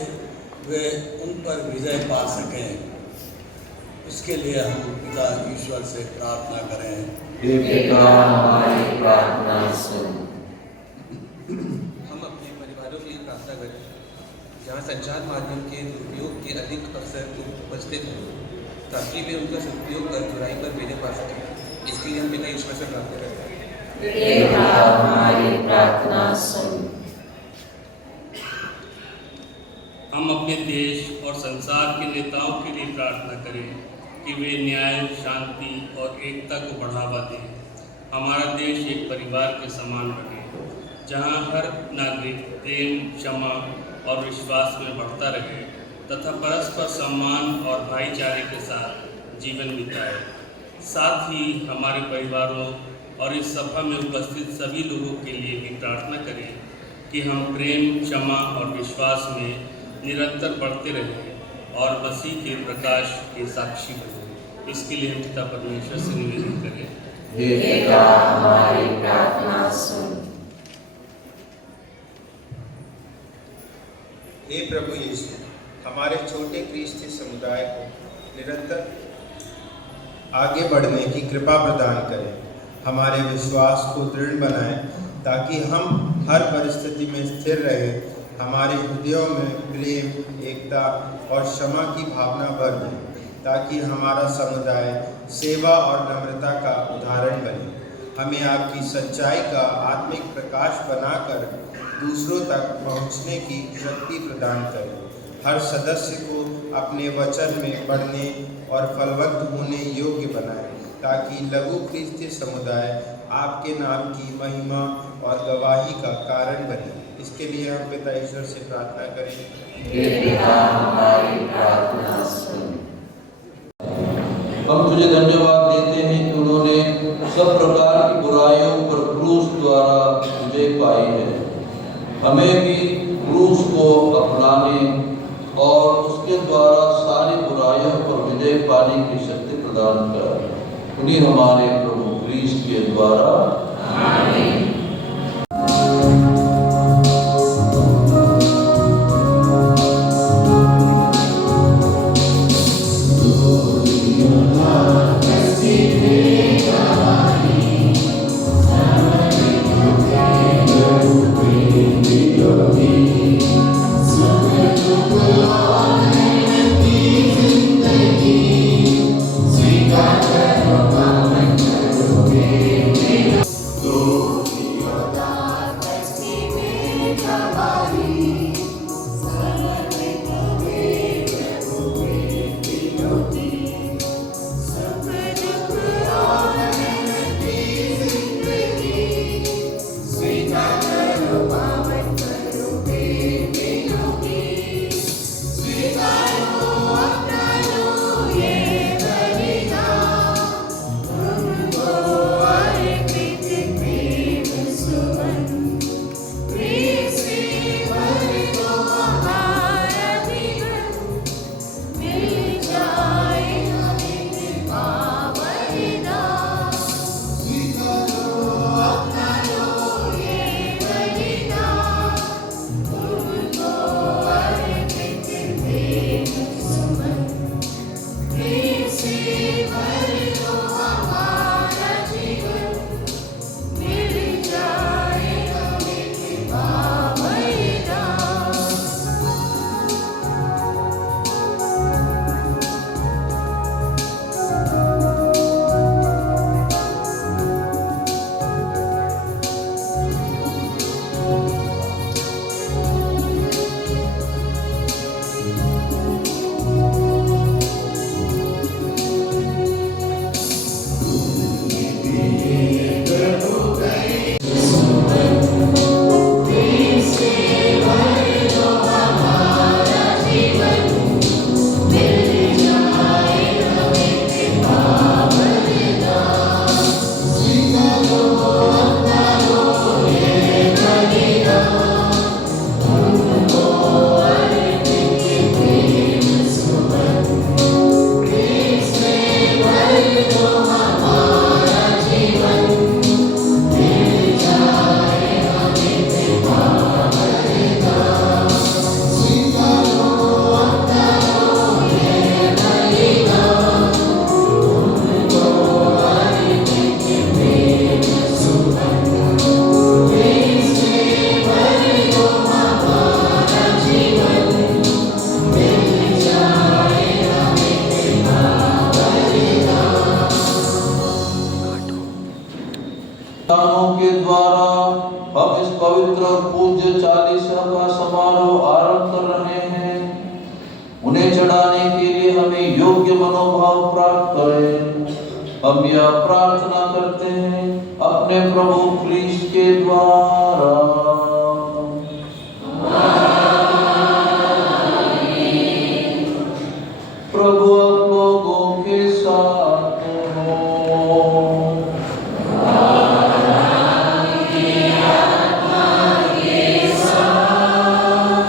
वे उन पर विजय पा सकें। इसके लिए हम पिता ईश्वर से प्रार्थना करें। हे पिता हमारी प्रार्थना सुन। हम अपने परिवारों के लिए प्रार्थना करें जहाँ संचार माध्यम के दुरुपयोग के अधिक अवसर उपस्थित हैं, ताकि वे उनका सदुपयोग कर बुराई पर विजय पा सकें। इसके लिए हम पिता ईश्वर से प्रार्थना करते हैं। हे पिता हमारी प्रार्थना सुन। हम अपने देश और संसार के नेताओं के लिए प्रार्थना करें कि वे न्याय, शांति और एकता को बढ़ावा दें। हमारा देश एक परिवार के समान बने, जहां हर नागरिक प्रेम, क्षमा और विश्वास में बढ़ता रहे तथा परस्पर सम्मान और भाईचारे के साथ जीवन बिताए। साथ ही हमारे परिवारों और इस सभा में उपस्थित सभी लोगों के लिए भी प्रार्थना करें कि हम प्रेम, क्षमा और विश्वास में निरंतर बढ़ते रहें और मसीह के प्रकाश के साक्षी बने। इसके लिए हम पिता परमेश्वर से निवेदन करें। हे पिता हमारी प्रार्थना सुन। हे प्रभु यीशु, हमारे छोटे क्रिस्ती समुदाय को निरंतर आगे बढ़ने की कृपा प्रदान करें। हमारे विश्वास को दृढ़ बनाएं ताकि हम हर परिस्थिति में स्थिर रहें। हमारे हृदयों में प्रेम, एकता और क्षमा की भावना भर दें ताकि हमारा समुदाय सेवा और नम्रता का उदाहरण बने। हमें आपकी सच्चाई का आत्मिक प्रकाश बनाकर दूसरों तक पहुंचने की शक्ति प्रदान करें। हर सदस्य को अपने वचन में बढ़ने और फलवंत होने योग्य बनाएं ताकि लघु क्रिस्ती समुदाय आपके नाम की महिमा और गवाही का कारण बने। इसके लिए हम पिता ईश्वर से प्रार्थना करें। हे पिता हमारी प्रार्थना सुन। हम तुझे धन्यवाद देते हैं कि उन्होंने सब प्रकार की बुराइयों पर क्रूस द्वारा विजय पाई है। हमें भी क्रूस को अपनाने और उसके द्वारा सारी बुराइयों पर विजय पाने की शक्ति प्रदान कर। उन्हीं हमारे प्रभु क्रिस्ट के द्वारा आमीन। Gloria चढ़ाने के लिए हमें योग्य मनोभाव प्राप्त करें। हम यह प्रार्थना करते हैं अपने प्रभु क्रिस्ट के द्वारा। प्रभु आप लोगों के साथ हो।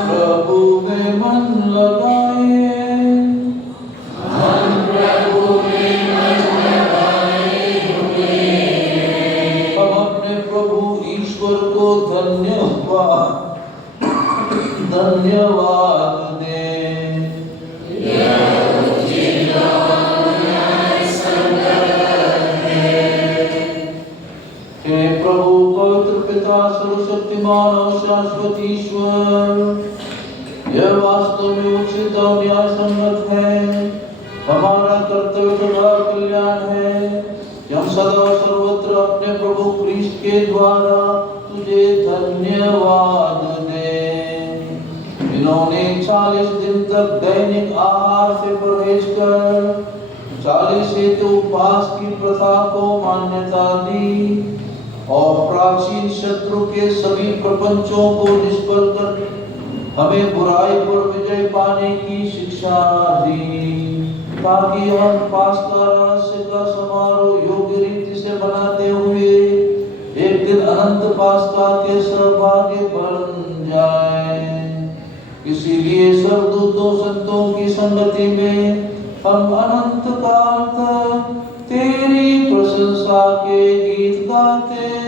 प्रभु में मन लगाए। हम अपने प्रभु ईश्वर को धन्यवाद दें। हे प्रभु पवित्र पिता सर्वशक्तिमान और शाश्वत ईश्वर, यह वास्तव में उचित और न्याय सम्मत है, हमारा कर्तव्य तथा कल्याण है कि हम सदा और सर्वत्र अपने प्रभु क्रिस्ट के द्वारा तुझे धन्यवाद दें। इन्होंने 40 दिन तक दैनिक आहार से परहेज कर 40 हेतु उपवास की प्रथा को मान्यता दी और प्राचीन शत्रु के सभी प्रपंचों को निष्फल कर हमें बुराई पर विजय पाने की शिक्षा दी, ताकि हम पास्का रहस्य का समारोह योग्य रीति से मनाते हुए एक दिन अनंत पास्का के सहभागी बन जाएं। इसीलिए सर्वदूतों संतों की संगति में हम अनंत काल तक तेरी प्रशंसा के गीत गाते हैं।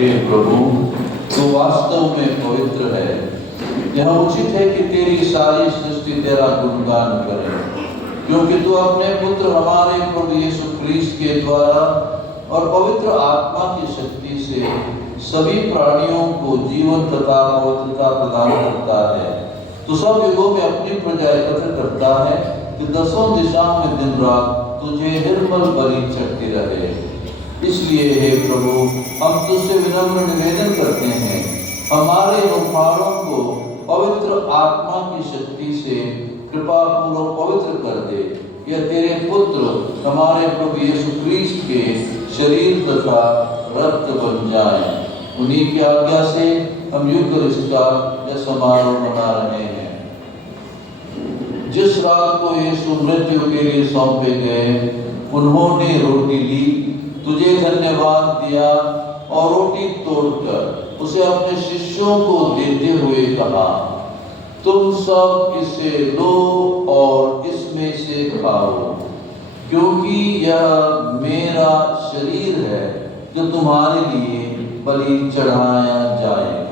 हे प्रभु, तू वास्तव में पवित्र है। यह उचित है कि तेरी सारी सृष्टि तेरा गुणगान करे, क्योंकि तू अपने पुत्र हमारे प्रभु यीशु ख्रीस्त के द्वारा और पवित्र आत्मा की शक्ति से सभी प्राणियों को जीवन तथा पवित्रता प्रदान करता है। तू सब युगों में अपनी प्रजा एकत्र करता है कि दसों दिशाओं में दिन रात तुझे निर्मल बलि चढ़ती रहे। इसलिए हे प्रभु, हम तुझसे विनम्र निवेदन करते हैं, हमारे मुखारों को पवित्र आत्मा की शक्ति से कृपा पूर्वक पवित्र कर दे। यह तेरे पुत्र हमारे प्रभु यीशु ख्रीस्त के शरीर तथा रक्त बन जाए। उन्हीं की आज्ञा से हम यूकरिस्ट का यह समारोह मना रहे हैं। जिस रात को यीशु मृत्यु के लिए सौंपे गए, उन्होंने रोटी ली, तुझे धन्यवाद दिया और रोटी तोड़कर उसे अपने शिष्यों को देते हुए कहा, तुम सब इसे लो और इसमें से खाओ, क्योंकि यह मेरा शरीर है जो तुम्हारे लिए बलि चढ़ाया जाएगा।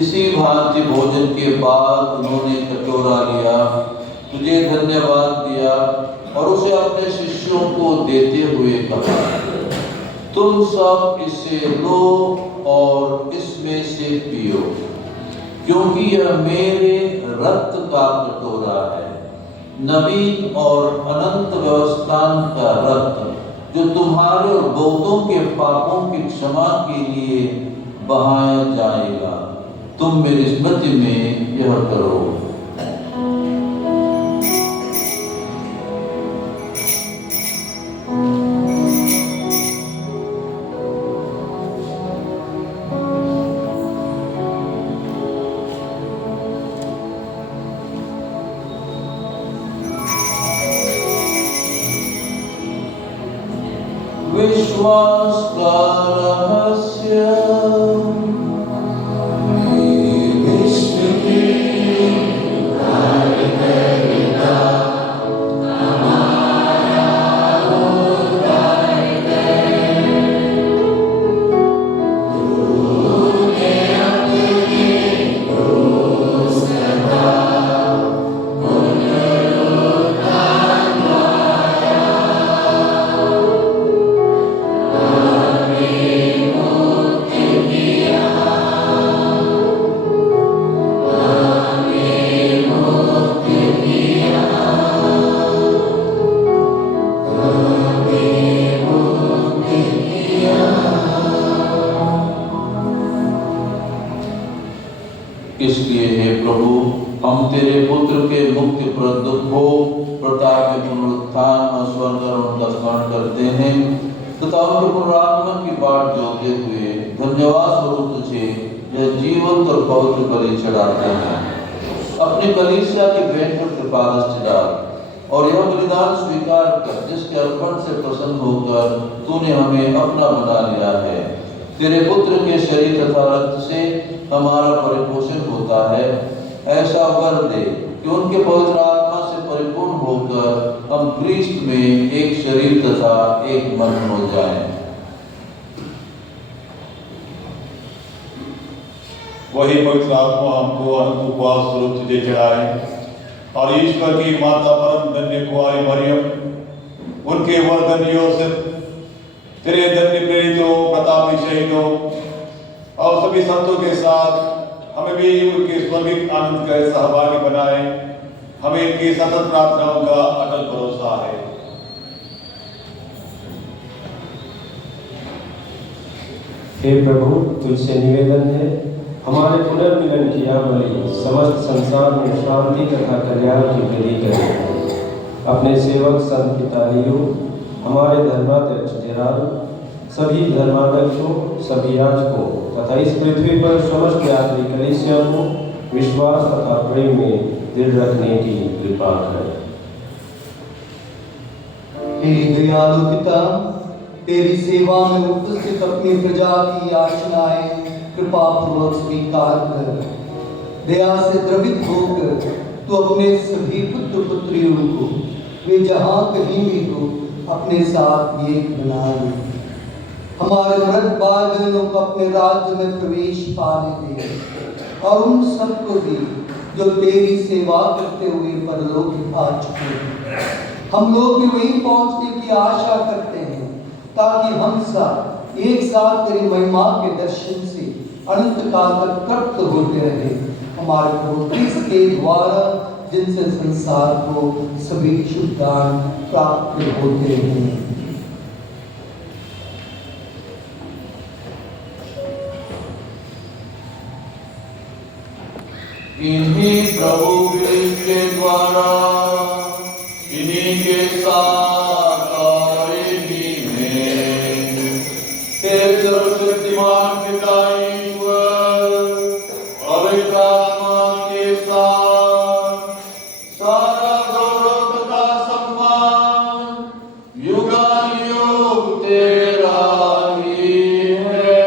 इसी भांति भोजन के बाद उन्होंने कटोरा लिया, तुझे धन्यवाद दिया और उसे अपने शिष्यों को देते हुए कहा, तुम सब इसे लो और इसमें से पियो, क्योंकि यह मेरे रक्त का कटोरा है, नवीन और अनंत व्यवस्थान का रक्त, जो तुम्हारे और बहुतों के पापों की क्षमा के लिए बहाया जाएगा। तुम मेरी स्मृति में यह करो। विश्वास का रहस्य। इसलिए हे प्रभु, हम तेरे पुत्र के मुक्तिप्रद दुखों, प्रताप के पुनरुत्थान और स्वर्गारोहण का स्मरण करते हैं तथा उनके पुनरागमन की बाट जोते हुए धन्यवाद स्वरूप तुझे यह जीवंत और पवित्र बलि चढ़ाते हैं। अपनी कलीसिया के भेंट पर कृपा दृष्टि डाल और यह बलिदान स्वीकार कर, जिसके अर्पण से प्रसन्न होकर तूने हमें अपना बना लिया है। तेरे पुत्र के शरीर तथा रक्त से हमारा परिपोषण होता है। ऐसा वर दे कि उनके पवित्र आत्मा से परिपूर्ण होकर हम ख्रीस्त में एक शरीर तथा एक मन हो जाएं। वही पवित्र आत्मा हमको अनंत उपवास स्वरूप तुझे चढ़ाए और ईश्वर की माता परम धन्य कुंवारी मरियम, उनके वर्धन योसेफ, तेरे धन्य प्रेरितों, प्रतापी शहीदों और सभी संतों के साथ हमें भी उनके स्वर्गिक आनंद का सहभागी बनाए। हमें इनकी सतत प्रार्थनाओं का अटल भरोसा है। हे प्रभु, तुझसे निवेदन है, हमारे पुनर्मिलन की यह बलि समस्त संसार में शांति तथा कल्याण की वृद्धि करे। अपने सेवक संत पिता लियो, हमारे धर्माध्यक्ष जेराल, सभी धर्माध्यक्षों, सभी याजकों तथा इस पृथ्वी पर समस्त यात्री कलीसिया को विश्वास तथा प्रेम में दृढ़ रखने की कृपा करें। हे दयालु पिता, तेरी सेवा में उपस्थित अपनी प्रजा की याचनाएं कृपा पूर्वक स्वीकार कर। दया से द्रवित होकर तू अपने सभी पुत्र पुत्रियों को वे जहाँ कहीं भी हो अपने साथ एक बना ले। हमारे मृत भाई बहनों को अपने राज्य में प्रवेश पाने दे और उन सबको दे जो तेरी सेवा करते हुए परलोक आ चुके हैं। हम लोग भी वहीं पहुंचने की आशा करते हैं ताकि हम सब एक साथ तेरी महिमा के दर्शन से अनंत काल तक तृप्त होते रहे। हमारे प्रभु क्रिस्त के द्वारा जिनसे संसार को सभी शुभ दान प्राप्त होते हैं। इन्हीं प्रभु के द्वारा इन्हीं के साथ और इन्हीं में तेरे सर्वशक्तिमान पिता ईश्वर पवित्र आत्मा के साथ सारा गौरव तथा सम्मान युगानुयुग तेरा ही है।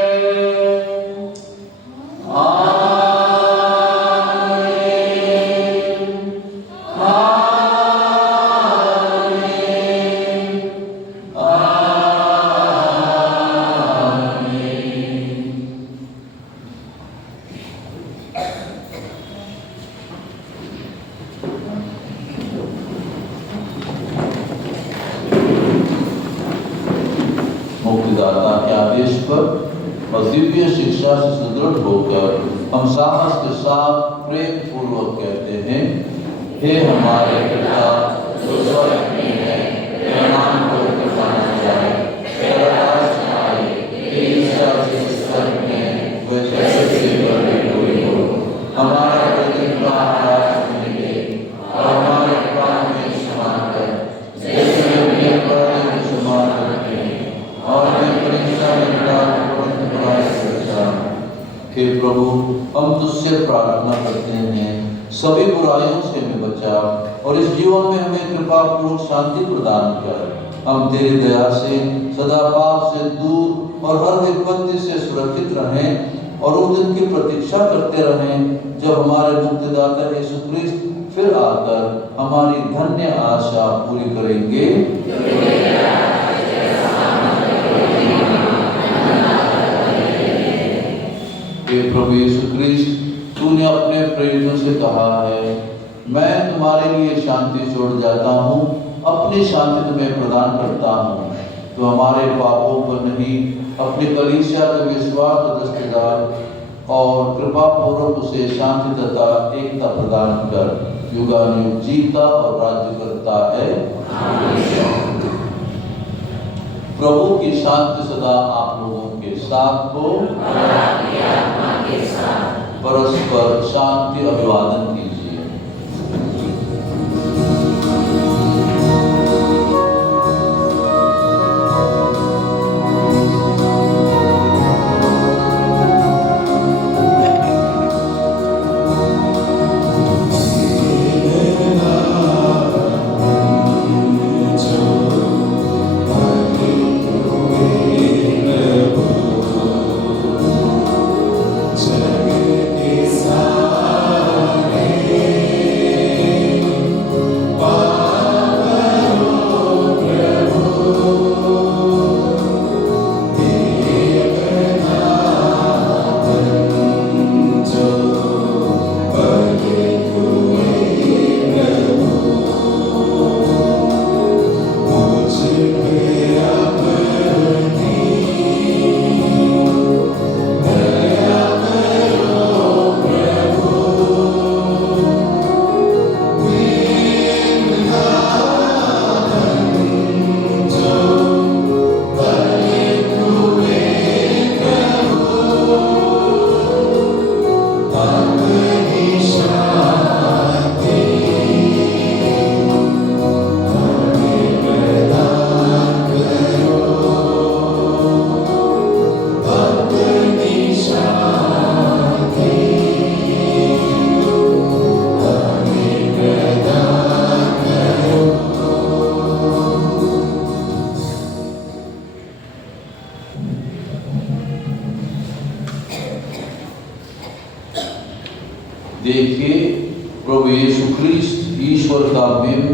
मुक्तिदाता के आदेश पर और दिव्य शिक्षा से सुदृढ़ होकर हम साहस के साथ प्रेम पूर्वक कहते हैं, हे हमारे पिता जो स्वर्ग में है, तेरा नाम पवित्र माना जाए, तेरा राज्य आए, तेरी इच्छा जैसे स्वर्ग में वैसे पृथ्वी पर भी हो। हमारा प्रतिदिन का आहार हमें दे और हमारे अपराध में क्षमा कर जैसे हम भी अपराध में क्षमा करते हैं और हमें परीक्षा में हे प्रभु, हम तुझसे प्रार्थना करते हैं सभी बुराइयों से हमें बचा और इस जीवन में हमें कृपा पूर्वक शांति प्रदान कर। हम तेरी दया से सदा पाप से दूर और हर विपत्ति से सुरक्षित रहें और उस दिन की प्रतीक्षा करते रहें जब हमारे मुक्तिदाता यीशु क्रिस्त फिर आकर हमारी धन्य आशा पूरी करेंगे। प्रभु यीशु क्रिस्त, तूने अपने प्रेरितों से कहा है, मैं तुम्हारे लिए शांति छोड़ जाता हूँ, अपनी शांति तुम्हें प्रदान करता हूँ। तो हमारे पापों पर नहीं, अपनी कलीसिया के विश्वास का दस्तदार और कृपा पूर्वक उसे शांति तथा एकता प्रदान कर। युगानुयुग जीता और राज्य करता है। प्रभु की शांति सदा आप लोगों के साथ हो। परस्पर शांति अभिवादन कीजिए। जग के सारे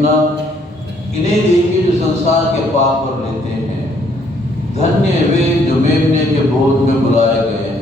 महिमा। इन्हें देखिए जो संसार के पाप पर लेते हैं। धन्य वे जो मेमने के भोज में बुलाए गए हैं।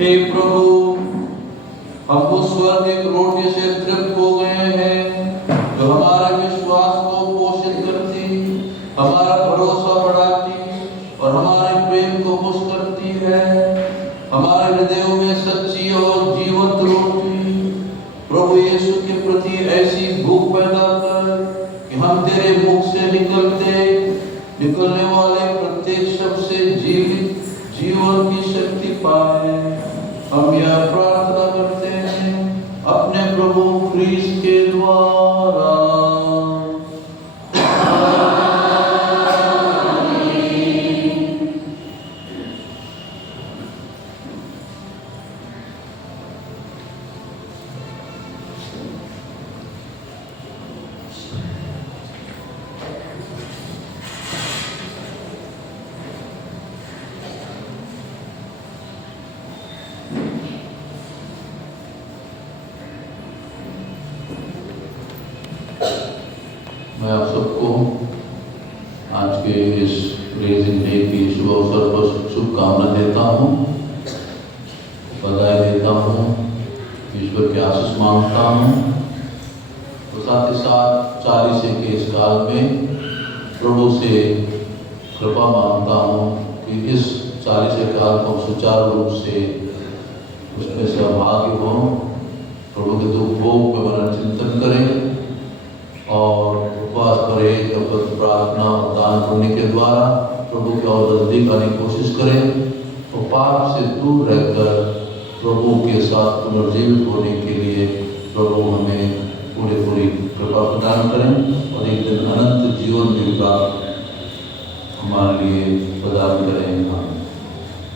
हे प्रभु, हम उस स्वर्गीय रोटी से तृप्त हो गए हैं जो हमारे विश्वास को पोषित करती, हमारा भरोसा बढ़ाती और हमारे प्रेम को पुष्ट करती है। हमारे हृदयों में सच्ची और जीवंत रोटी प्रभु यीशु के प्रति ऐसी भूख पैदा कर कि हम तेरे मुख से निकलने वाले प्रत्येक शब्द से जीवन की शक्ति पाए। हम यह प्रार्थना करते हैं अपने प्रभु ख्रीस्त के द्वारा। मैं आप सबको आज के इस रेजिंग डे की शुभ अवसर पर शुभकामना देता हूँ, बधाई देता हूँ, ईश्वर की आशीष मांगता हूँ। तो साथ ही साथ 40 के इस काल में प्रभु से कृपा मांगता हूँ कि इस 40 काल को सुचारू रूप से उसमें सहभागी हो, प्रभु के दुख भोग पे मन चिंतन करें और उपवास परहेज प्रार्थना और दान पुण्य के द्वारा प्रभु की और नजदीक आने की कोशिश करें और पाप से दूर रहकर प्रभु के साथ पुनर्जीवित होने के लिए प्रभु हमें पूरी कृपा प्रदान करें और एक दिन अनंत जीवन में प्राप्त हमारे लिए प्रदान करें।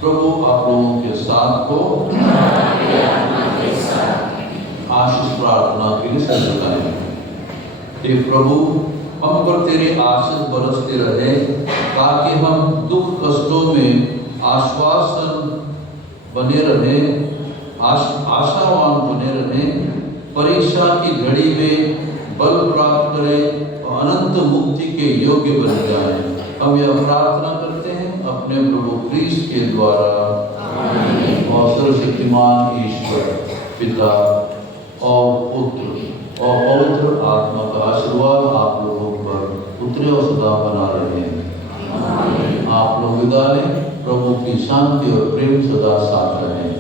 प्रभु आप लोगों के साथ हो, आशीष प्रार्थना के लिए सिर झुकाएं। हे प्रभु, हम पर तेरे आशीष बरसते रहे ताकि हम दुख कष्टों में आश्वासन बने रहे, आशावान बने रहे, परीक्षा की घड़ी में बल प्राप्त करें और अनंत मुक्ति के योग्य बन जाएं। हम यह प्रार्थना करते हैं अपने प्रभु ख्रीस्त के द्वारा। और सर्वशक्तिमान ईश्वर पिता और पुत्र और पवित्र आत्मा का आशीर्वाद आप लोगों पर उतरे और सदा बना रहे हैं। आप लोग विदा लें। प्रभु की शांति और प्रेम सदा साथ रहें।